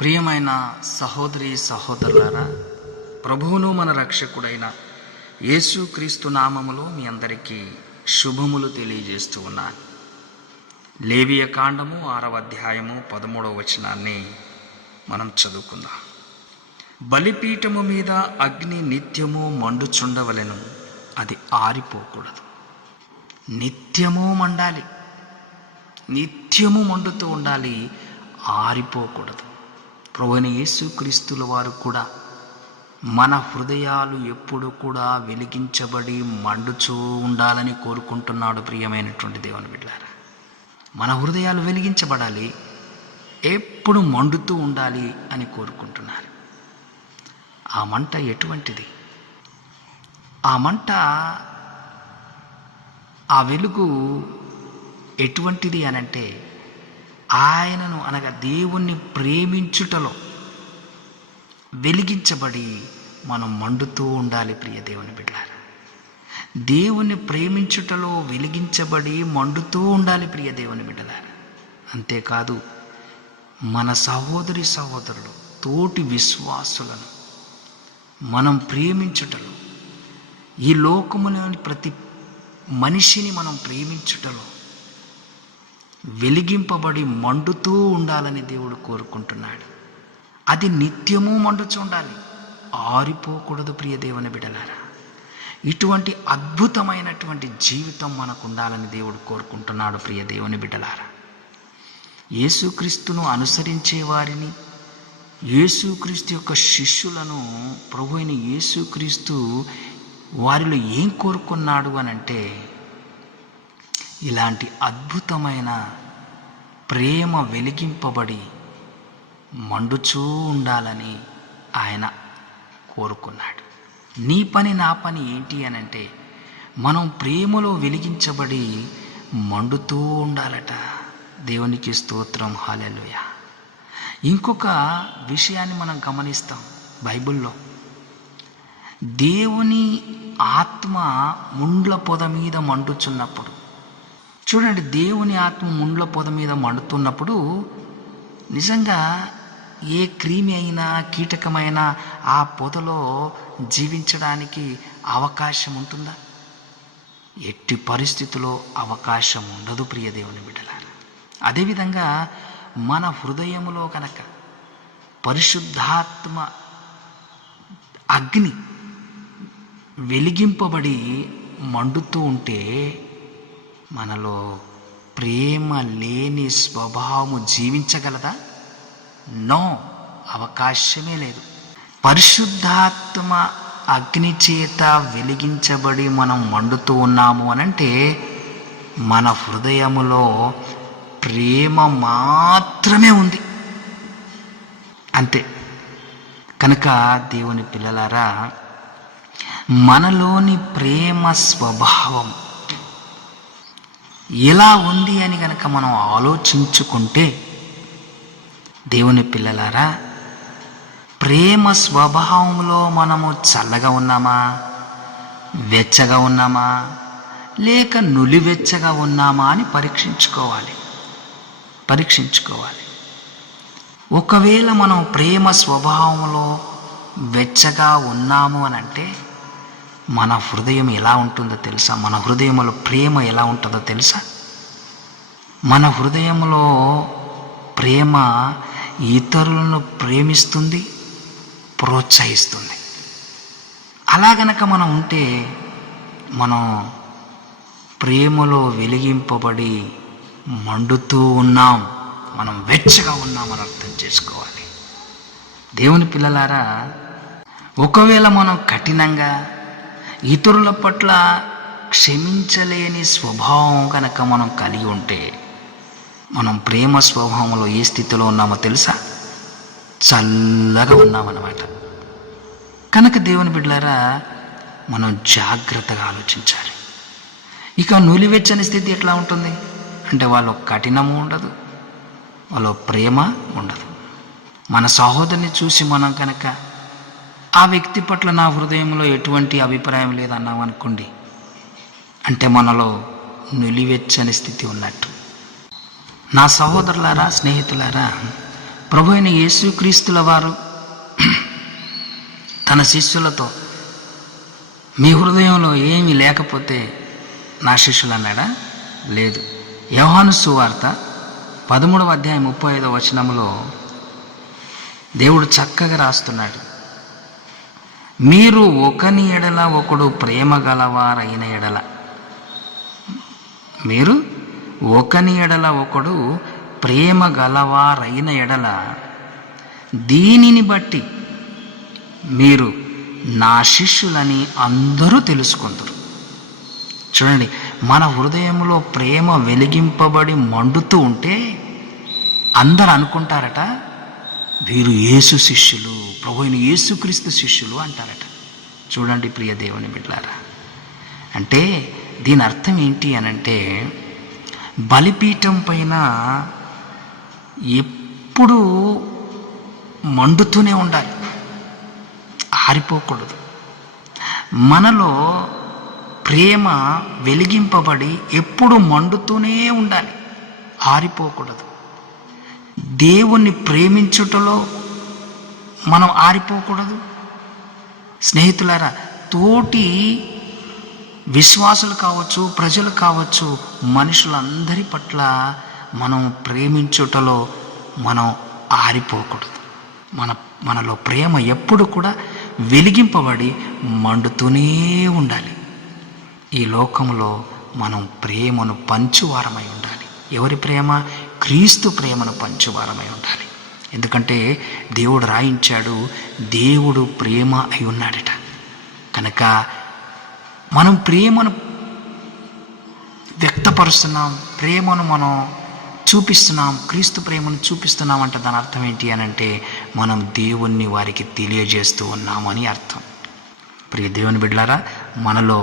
ప్రియమైన సహోదరి సహోదరులారా, ప్రభువును మన రక్షకుడైన యేసుక్రీస్తు నామములో మీ అందరికీ శుభములు తెలియజేస్తూ ఉన్నాను. లేవియ కాండము 6వ అధ్యాయము 13వ వచనాన్ని మనం చదువుకుందాం. బలిపీఠము మీద అగ్ని నిత్యము మండుచుండవలెను, అది ఆరిపోకూడదు. నిత్యము మండాలి, నిత్యము మండుతూ ఉండాలి, ఆరిపోకూడదు. ప్రభువైన యేసుక్రీస్తుల వారు కూడా మన హృదయాలు ఎప్పుడు కూడా వెలిగించబడి మండుచూ ఉండాలని కోరుకుంటున్నాడు. ప్రియమైనటువంటి దేవుని బిడ్డలారా, మన హృదయాలు వెలిగించబడాలి, ఎప్పుడు మండుతూ ఉండాలి అని కోరుకుంటున్నారు. ఆ మంట ఎటువంటిది? ఆ మంట, ఆ వెలుగు ఎటువంటిది అనంటే, ఆయనను అనగా దేవుణ్ణి ప్రేమించుటలో వెలిగించబడి మనం మండుతూ ఉండాలి. ప్రియ దేవుని బిడ్డలారా, దేవుణ్ణి ప్రేమించుటలో వెలిగించబడి మండుతూ ఉండాలి. ప్రియ దేవుని బిడ్డలారా, అంతేకాదు మన సహోదరి సహోదరులు, తోటి విశ్వాసులను మనం ప్రేమించుటలో, ఈ లోకములోని ప్రతి మనిషిని మనం ప్రేమించుటలో వెలిగింపబడి మండుతూ ఉండాలని దేవుడు కోరుకుంటున్నాడు. అది నిత్యము మండుచు ఉండాలి, ఆరిపోకూడదు. ప్రియ దేవుని బిడ్డలారా, ఇటువంటి అద్భుతమైనటువంటి జీవితం మనకు ఉండాలని దేవుడు కోరుకుంటున్నాడు. ప్రియ దేవుని బిడ్డలారా, యేసుక్రీస్తును అనుసరించే వారిని, యేసుక్రీస్తు యొక్క శిష్యులను ప్రభు అయిన యేసుక్రీస్తు వారిలో ఏం కోరుకున్నాడు అనంటే, ఇలాంటి అద్భుతమైన ప్రేమ వెలిగింపబడి మండుచూ ఉండాలని ఆయన కోరుకున్నాడు. నీ పని నా పని ఏంటి అనంటే, మనం ప్రేమలో వెలిగించబడి మండుతూ ఉండాలట. దేవునికి స్తోత్రం, హల్లెలూయా. ఇంకొక విషయాన్ని మనం గమనిస్తాం బైబిల్లో. దేవుని ఆత్మ ముండ్ల పొద మీద మండుచున్నప్పుడు, చూడండి, దేవుని ఆత్మ ముండ్ల పొద మీద మండుతున్నప్పుడు నిజంగా ఏ క్రిమి అయినా కీటకమైనా ఆ పొదలో జీవించడానికి అవకాశం ఉంటుందా? ఎట్టి పరిస్థితుల్లో అవకాశం ఉండదు. ప్రియ దేవుని బిడ్డలారా, అదేవిధంగా మన హృదయములో కనుక పరిశుద్ధాత్మ అగ్ని వెలిగింపబడి మండుతూ ఉంటే, మనలో ప్రేమ లేని స్వభావము జీవించగలదా? నో, అవకాశమే లేదు. పరిశుద్ధాత్మ అగ్ని చేత వెలిగించబడి మనం మండుతూ ఉన్నాము అనంటే, మన హృదయములో ప్రేమ మాత్రమే ఉంది, అంతే. కనుక దేవుని పిల్లలారా, మనలోని ప్రేమ స్వభావం ఎలా ఉంది అని కనుక మనం ఆలోచించుకుంటే, దేవుని పిల్లలారా, ప్రేమ స్వభావంలో మనము చల్లగా ఉన్నామా, వెచ్చగా ఉన్నామా, లేక నులివెచ్చగా ఉన్నామా అని పరీక్షించుకోవాలి. ఒకవేళ మనం ప్రేమ స్వభావంలో వెచ్చగా ఉన్నాము అని అంటే, మన హృదయం ఎలా ఉంటుందో తెలుసా? మన హృదయంలో ప్రేమ ఎలా ఉంటుందో తెలుసా? మన హృదయంలో ప్రేమ ఇతరులను ప్రేమిస్తుంది, ప్రోత్సహిస్తుంది. అలా గనక మనం ఉంటే, మనం ప్రేమలో వెలిగింపబడి మండుతూ ఉన్నాం, మనం వెచ్చగా ఉన్నామని అర్థం చేసుకోవాలి. దేవుని పిల్లలారా, ఒకవేళ మనం కఠినంగా ఇతరుల పట్ల క్షమించలేని స్వభావం కనుక మనం కలిగి ఉంటే, మనం ప్రేమ స్వభావంలో ఏ స్థితిలో ఉన్నామో తెలుసా? చల్లగా ఉన్నామన్నమాట. కనుక దేవుని బిడ్డలారా, మనం జాగ్రత్తగా ఆలోచించాలి. ఇక నులివెచ్చని స్థితి ఎట్లా ఉంటుంది అంటే, వాళ్ళు కఠినము ఉండదు, వాళ్ళు ప్రేమ ఉండదు. మన సహోదరుని చూసి మనం కనుక ఆ వ్యక్తి పట్ల నా హృదయంలో ఎటువంటి అభిప్రాయం లేదన్నాం అనుకోండి, అంటే మనలో నులివెచ్చని స్థితి ఉన్నట్టు. నా సహోదరులారా, స్నేహితులారా, ప్రభు అయిన యేసుక్రీస్తుల వారు తన శిష్యులతో మీ హృదయంలో ఏమీ లేకపోతే నా శిష్యులు అన్నాడా? లేదు. యోహాను సువార్త 13వ అధ్యాయం 35వ వచనంలో దేవుడు చక్కగా రాస్తున్నాడు, మీరు ఒకని ఎడల ఒకడు ప్రేమ గలవారైన ఎడల, మీరు ఒకని ఎడల ఒకడు ప్రేమ గలవారైన ఎడల దీనిని బట్టి మీరు నా శిష్యులని అందరూ తెలుసుకుందరు. చూడండి, మన హృదయంలో ప్రేమ వెలిగింపబడి మండుతూ ఉంటే అందరు అనుకుంటారట, వీరు యేసు శిష్యులు, ప్రభు అయిన యేసుక్రీస్తు శిష్యులు అంటారట. చూడండి ప్రియ దేవుని బిడ్డలారా, అంటే దీని అర్థం ఏంటి అనంటే, బలిపీఠం పైన ఎప్పుడు మండుతూనే ఉండాలి, ఆరిపోకూడదు. మనలో ప్రేమ వెలిగింపబడి ఎప్పుడు మండుతూనే ఉండాలి, ఆరిపోకూడదు. దేవుణ్ణి ప్రేమించుటలో మనం ఆరిపోకూడదు. స్నేహితులారా, తోటి విశ్వాసులు కావచ్చు, ప్రజలు కావచ్చు, మనుషులందరి పట్ల మనం ప్రేమించుటలో మనం ఆరిపోకూడదు. మనలో ప్రేమ ఎప్పుడు కూడా వెలిగింపబడి మండుతూనే ఉండాలి. ఈ లోకంలో మనం ప్రేమను పంచువారమై ఉండాలి. ఎవరి ప్రేమ? క్రీస్తు ప్రేమను పంచువారమై ఉండాలి. ఎందుకంటే దేవుడు రాయించాడు, దేవుడు ప్రేమ అయి ఉన్నాడట. కనుక మనం ప్రేమను వ్యక్తపరుస్తున్నాం, ప్రేమను మనం చూపిస్తున్నాం, క్రీస్తు ప్రేమను చూపిస్తున్నాం అంటే దాని అర్థం ఏంటి అనంటే, మనం దేవుణ్ణి వారికి తెలియజేస్తూ ఉన్నామని అర్థం. ప్రియ దేవుని బిడ్డలారా, మనలో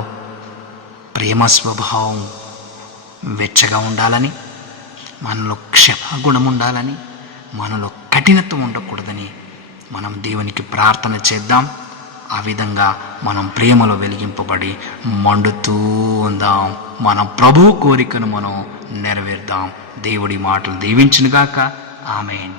ప్రేమ స్వభావం వెచ్చగా ఉండాలని, మనలో క్షమాగుణం ఉండాలని, మనలో కఠినత్వం ఉండకూడదని మనం దేవునికి ప్రార్థన చేద్దాం. ఆ విధంగా మనం ప్రేమలో వెలిగింపబడి మండుతూ ఉందాం. మన ప్రభు కోరికను మనం నెరవేర్దాం. దేవుడి మాటలు దీవించునుగాక. ఆమేన్.